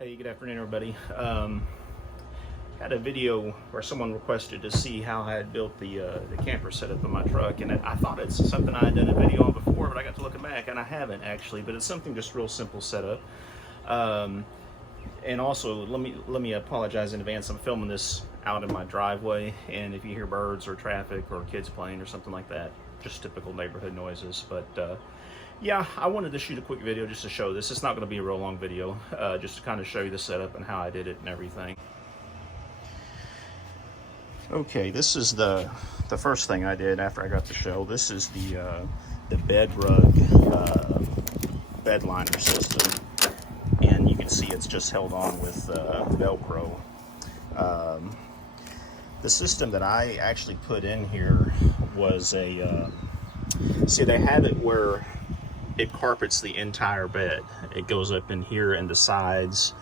Hey, good afternoon, everybody. Had a video where someone requested to see how I had built the camper setup in my truck, and I thought it's something I had done a video on before, but I got to looking back, and I haven't actually. But it's something just real simple setup. And also, let me apologize in advance. I'm filming this out in my driveway, and if you hear birds or traffic or kids playing or something like that, just typical neighborhood noises. But yeah, I wanted to shoot a quick video just to show this. It's not going to be a real long video, just to kind of show you the setup and how I did it and everything. Okay, this is the first thing I did after I got the show. This is the bed rug bed liner system, and you can see it's just held on with Velcro. The system that I actually put in here was see, they have it where it carpets the entire bed. It goes up in here and the sides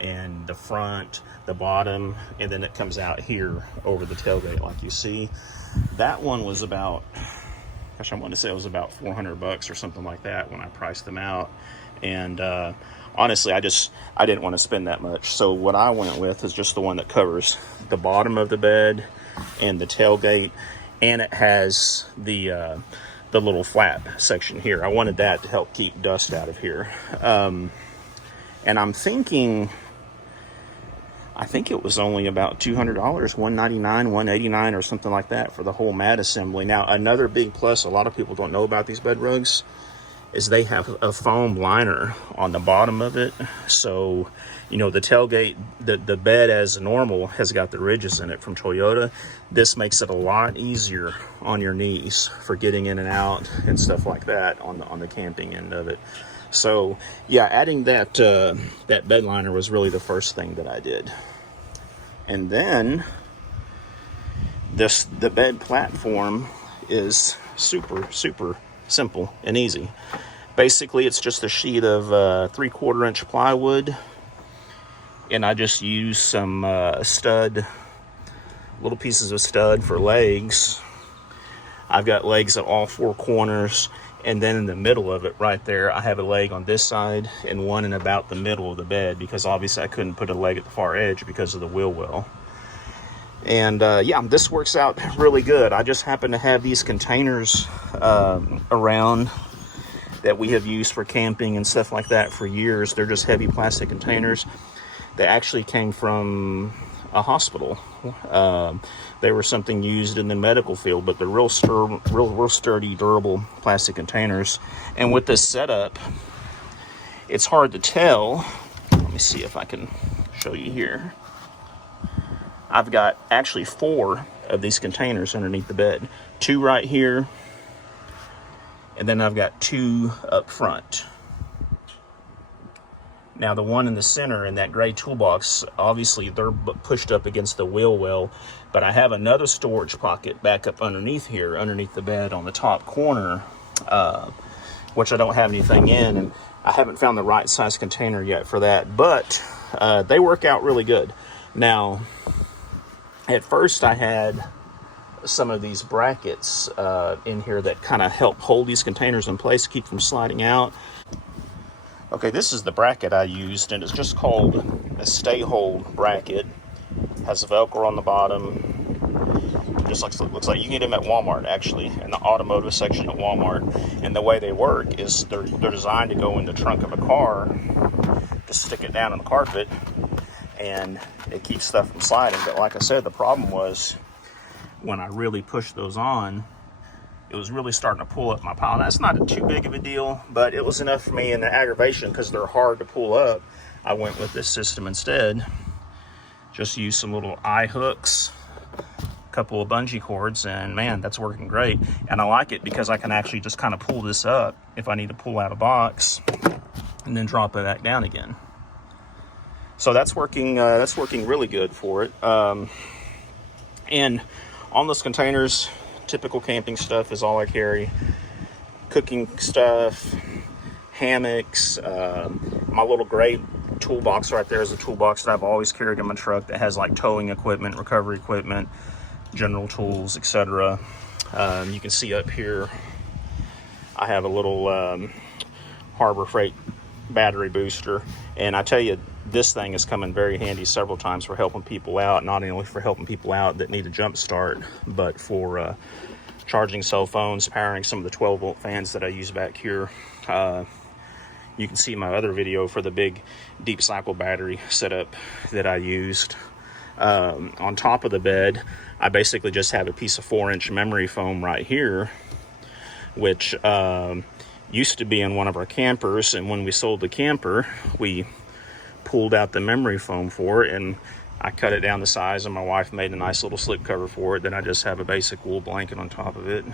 and the front, the bottom, and then it comes out here over the tailgate like you see. That one was about, gosh, I want to say it was about $400 or something like that when I priced them out. And honestly, I didn't want to spend that much. So what I went with is just the one that covers the bottom of the bed and the tailgate, and it has the little flap section here. I wanted that to help keep dust out of here. And I'm thinking, I think it was only about $200, $199, $189 or something like that for the whole mat assembly. Now, another big plus a lot of people don't know about these bed rugs is they have a foam liner on the bottom of it. So, you know, the tailgate, the bed as normal has got the ridges in it from Toyota. This makes it a lot easier on your knees for getting in and out and stuff like that on the camping end of it. So yeah, adding that bed liner was really the first thing that I did. And then the bed platform is super simple and easy. Basically, it's just a sheet of 3/4 inch plywood, and I just use some little pieces of stud for legs. I've got legs at all four corners, and then in the middle of it right there, I have a leg on this side and one in about the middle of the bed, because obviously I couldn't put a leg at the far edge because of the wheel well. And yeah, this works out really good. I just happen to have these containers around that we have used for camping and stuff like that for years. They're just heavy plastic containers. They actually came from a hospital. They were something used in the medical field, but they're real sturdy, durable plastic containers. And with this setup, it's hard to tell. Let me see if I can show you here. I've got actually 4 of these containers underneath the bed. 2 right here, and then I've got 2 up front. Now the one in the center in that gray toolbox, obviously they're pushed up against the wheel well, but I have another storage pocket back up underneath here, underneath the bed on the top corner, which I don't have anything in, and I haven't found the right size container yet for that, but they work out really good. Now, at first I had some of these brackets in here that kind of help hold these containers in place, keep them sliding out. Okay, this is the bracket I used, and it's just called a stay hold bracket. Has Velcro on the bottom. Just looks like you can get them at Walmart, actually, in the automotive section at Walmart. And the way they work is they're designed to go in the trunk of a car. Just stick it down on the carpet, and it keeps stuff from sliding. But like I said, the problem was when I really pushed those on, it was really starting to pull up my pile. That's not too big of a deal, but it was enough for me in the aggravation because they're hard to pull up. I went with this system instead. Just used some little eye hooks, a couple of bungee cords, and man, that's working great. And I like it because I can actually just kind of pull this up if I need to pull out a box and then drop it back down again. So that's working really good for it. And on those containers, typical camping stuff is all I carry. Cooking stuff, hammocks, my little gray toolbox right there is a toolbox that I've always carried in my truck that has like towing equipment, recovery equipment, general tools, etc. You can see up here I have a little Harbor Freight battery booster, and I tell you, this thing has come in very handy several times for helping people out, not only for helping people out that need a jump start, but for charging cell phones, powering some of the 12-volt fans that I use back here. You can see my other video for the big deep cycle battery setup that I used. On top of the bed, I basically just have a piece of 4-inch memory foam right here, which used to be in one of our campers, and when we sold the camper, we pulled out the memory foam for it, and I cut it down to size, and my wife made a nice little slip cover for it. Then I just have a basic wool blanket on top of it.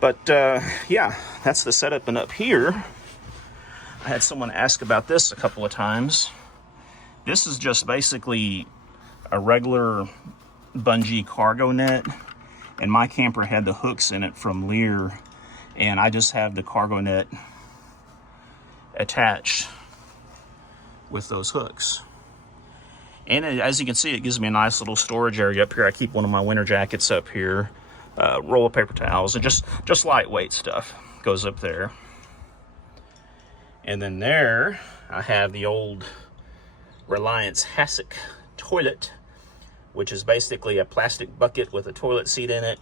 But yeah, that's the setup. And up here, I had someone ask about this a couple of times. This is just basically a regular bungee cargo net, and my camper had the hooks in it from Leer, and I just have the cargo net attached with those hooks. And as you can see, it gives me a nice little storage area up here. I keep one of my winter jackets up here, roll of paper towels, and just lightweight stuff goes up there. And then there I have the old Reliance Hassock toilet, which is basically a plastic bucket with a toilet seat in it,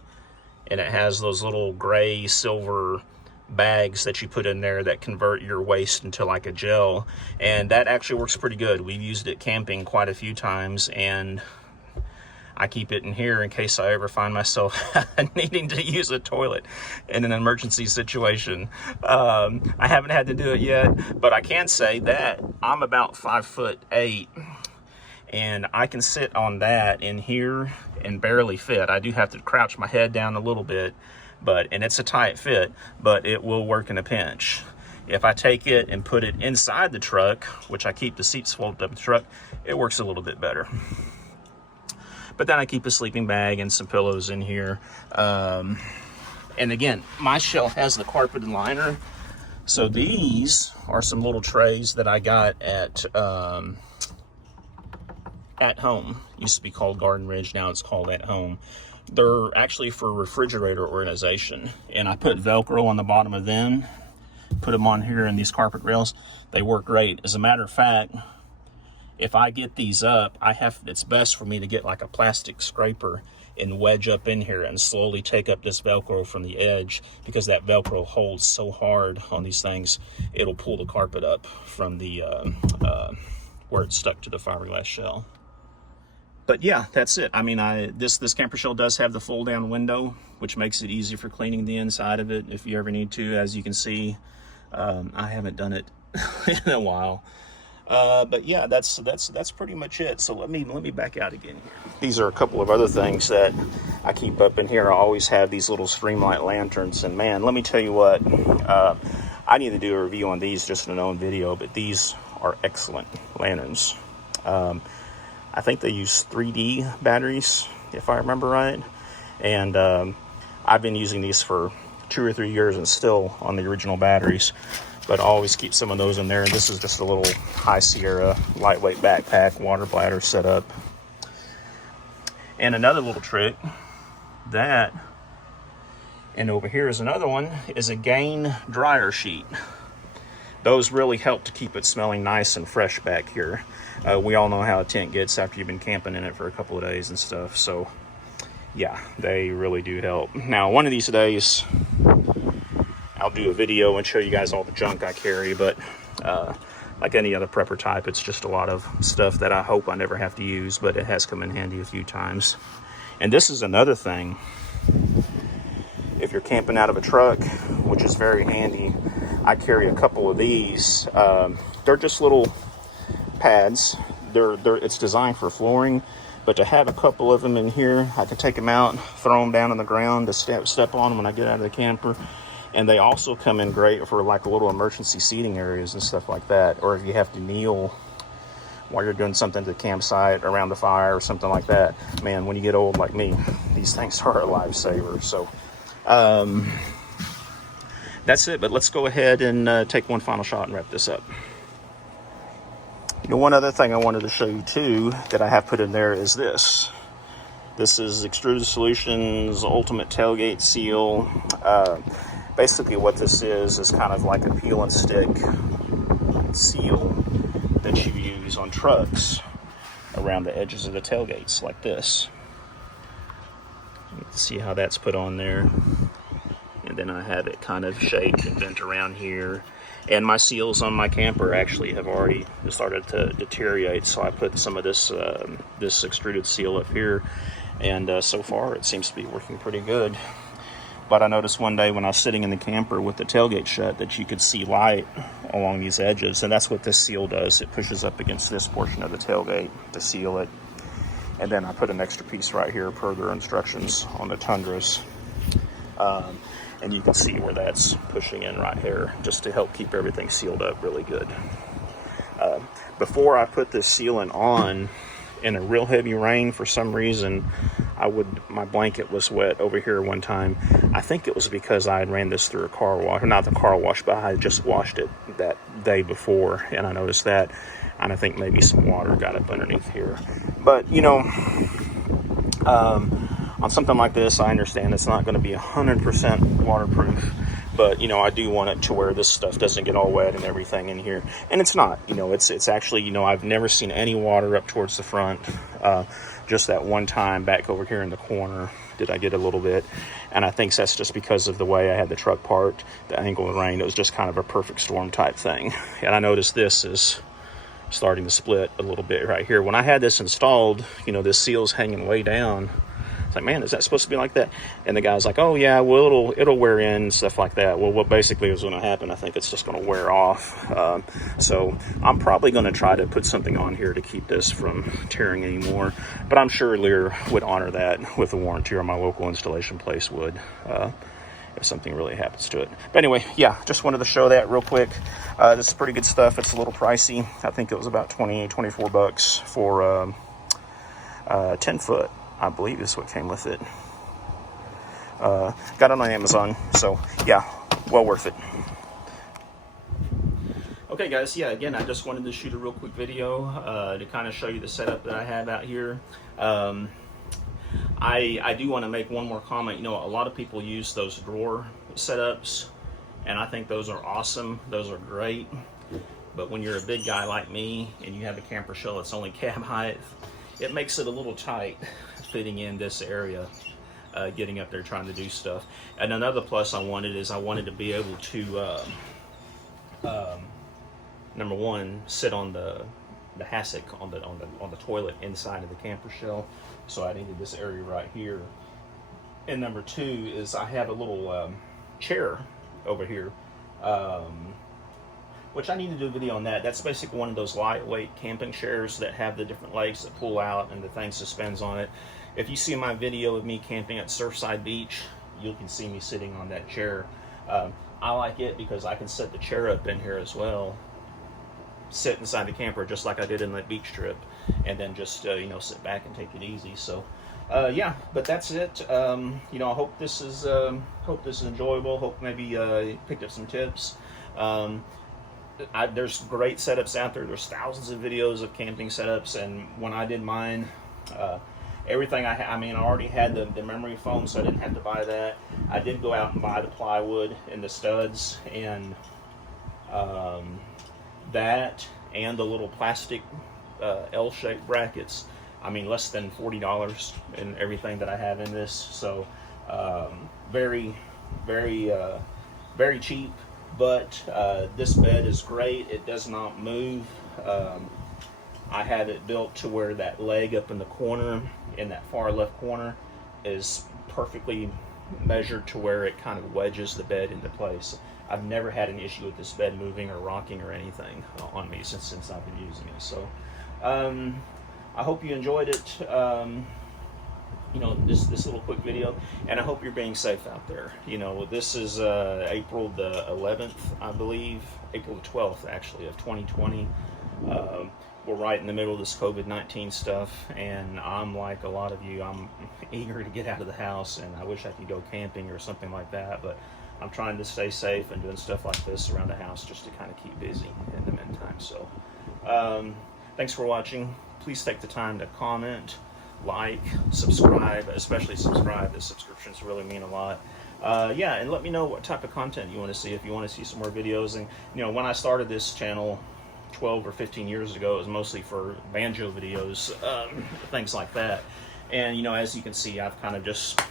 and it has those little gray silver bags that you put in there that convert your waste into like a gel, and that actually works pretty good. We've used it camping quite a few times, and I keep it in here in case I ever find myself needing to use a toilet in an emergency situation. I haven't had to do it yet, but I can say that I'm about 5'8", and I can sit on that in here and barely fit. I do have to crouch my head down a little bit, and it's a tight fit, but it will work in a pinch. If I take it and put it inside the truck, which I keep the seats folded up in the truck, it works a little bit better. But then I keep a sleeping bag and some pillows in here. And again, my shelf has the carpeted liner. So these are some little trays that I got at Home. Used to be called Garden Ridge, now it's called At Home. They're actually for refrigerator organization, and I put Velcro on the bottom of them, put them on here in these carpet rails. They work great. As a matter of fact, if I get these up, it's best for me to get like a plastic scraper and wedge up in here and slowly take up this Velcro from the edge, because that Velcro holds so hard on these things, it'll pull the carpet up from the where it's stuck to the fiberglass shell. But yeah, that's it. I mean, this camper shell does have the fold down window, which makes it easy for cleaning the inside of it if you ever need to. As you can see, I haven't done it in a while. But yeah, that's pretty much it. So let me back out again here. These are a couple of other things that I keep up in here. I always have these little streamlight lanterns, and man, let me tell you what, I need to do a review on these just in an own video, but these are excellent lanterns. I think they use 3D batteries, if I remember right. And I've been using these for 2 or 3 years and still on the original batteries. But I always keep some of those in there. And this is just a little High Sierra lightweight backpack, water bladder setup. And another little trick that, and over here is another one, is a Gain dryer sheet. Those really help to keep it smelling nice and fresh back here. We all know how a tent gets after you've been camping in it for a couple of days and stuff. So yeah, they really do help. Now, one of these days, I'll do a video and show you guys all the junk I carry, but like any other prepper type, it's just a lot of stuff that I hope I never have to use, but it has come in handy a few times. And this is another thing. If you're camping out of a truck, which is very handy, I carry a couple of these. They're just little pads. It's designed for flooring, but to have a couple of them in here, I can take them out, throw them down on the ground to step on them when I get out of the camper. And they also come in great for like little emergency seating areas and stuff like that, or if you have to kneel while you're doing something at the campsite, around the fire or something like that. Man, when you get old like me, these things are a lifesaver. So that's it, but let's go ahead and take one final shot and wrap this up. You know, one other thing I wanted to show you too that I have put in there is this. This is Extruded Solutions Ultimate Tailgate Seal. Basically what this is kind of like a peel and stick seal that you use on trucks around the edges of the tailgates like this. You can see how that's put on there. And then I have it kind of shaped and bent around here. And my seals on my camper actually have already started to deteriorate, so I put some of this this extruded seal up here, and so far it seems to be working pretty good. But I noticed one day when I was sitting in the camper with the tailgate shut that you could see light along these edges, and that's what this seal does. It pushes up against this portion of the tailgate to seal it. And then I put an extra piece right here per their instructions on the Tundras. And you can see where that's pushing in right here, just to help keep everything sealed up really good. Before I put this sealant on, in a real heavy rain, for some reason, my blanket was wet over here one time. I think it was because I had ran this through a car wash, or not the car wash, but I had just washed it that day before, and I noticed that, and I think maybe some water got up underneath here. But, you know, on something like this, I understand it's not going to be 100% waterproof, but, you know, I do want it to where this stuff doesn't get all wet and everything in here. And it's not, you know, it's actually, you know, I've never seen any water up towards the front. Just that one time back over here in the corner did I get a little bit. And I think that's just because of the way I had the truck parked, the angle of the rain. It was just kind of a perfect storm type thing. And I noticed this is starting to split a little bit right here. When I had this installed, you know, this seal's hanging way down. It's like, man, is that supposed to be like that? And the guy's like, oh yeah, well, it'll wear in and stuff like that. Well, what basically is going to happen, I think it's just going to wear off. So I'm probably going to try to put something on here to keep this from tearing anymore. But I'm sure Leer would honor that with a warranty, or my local installation place would, if something really happens to it. But anyway, yeah, just wanted to show that real quick. This is pretty good stuff. It's a little pricey. I think it was about 24 bucks for 10 foot. I believe is what came with it. Got it on Amazon, so yeah, well worth it. Okay guys, yeah, again, I just wanted to shoot a real quick video to kind of show you the setup that I have out here. I do want to make one more comment. You know, a lot of people use those drawer setups, and I think those are awesome. Those are great. But when you're a big guy like me and you have a camper shell that's only cab height, it makes it a little tight fitting in this area, getting up there trying to do stuff. And another plus I wanted to be able to number one, sit on the hassock on the toilet inside of the camper shell. So I needed this area right here. And number two is I have a little chair over here, which I need to do a video on that. That's basically one of those lightweight camping chairs that have the different legs that pull out and the thing suspends on it. If you see my video of me camping at Surfside Beach, you can see me sitting on that chair. I like it because I can set the chair up in here as well, sit inside the camper just like I did in that beach trip, and then just you know, sit back and take it easy. So yeah, but that's it. You know, I hope this is enjoyable. Hope maybe you picked up some tips. There's great setups out there. There's thousands of videos of camping setups, and when I did mine, everything I mean, I already had the memory foam, so I didn't have to buy that. I did go out and buy the plywood and the studs, and that, and the little plastic L-shaped brackets. I mean, less than $40 in everything that I have in this. So very cheap. But this bed is great. It does not move. I have it built to where that leg up in the corner, in that far left corner, is perfectly measured to where it kind of wedges the bed into place. I've never had an issue with this bed moving or rocking or anything on me since I've been using it. So I hope you enjoyed it. You know, this little quick video, and I hope you're being safe out there. You know, this is April the 11th, I believe, April the 12th actually of 2020. We're right in the middle of this COVID-19 stuff, and I'm like a lot of you, I'm eager to get out of the house, and I wish I could go camping or something like that, but I'm trying to stay safe and doing stuff like this around the house just to kind of keep busy in the meantime. So thanks for watching. Please take the time to comment, like, subscribe, especially subscribe. The subscriptions really mean a lot. Yeah, and let me know what type of content you want to see. If you want to see some more videos, and you know, when I started this channel, 12 or 15 years ago, it was mostly for banjo videos, things like that. And, you know, as you can see, I've kind of just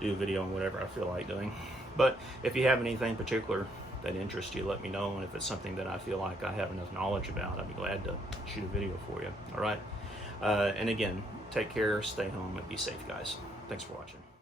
do a video on whatever I feel like doing. But if you have anything particular that interests you, let me know. And if it's something that I feel like I have enough knowledge about, I'd be glad to shoot a video for you. All right. And again, take care, stay home, and be safe, guys. Thanks for watching.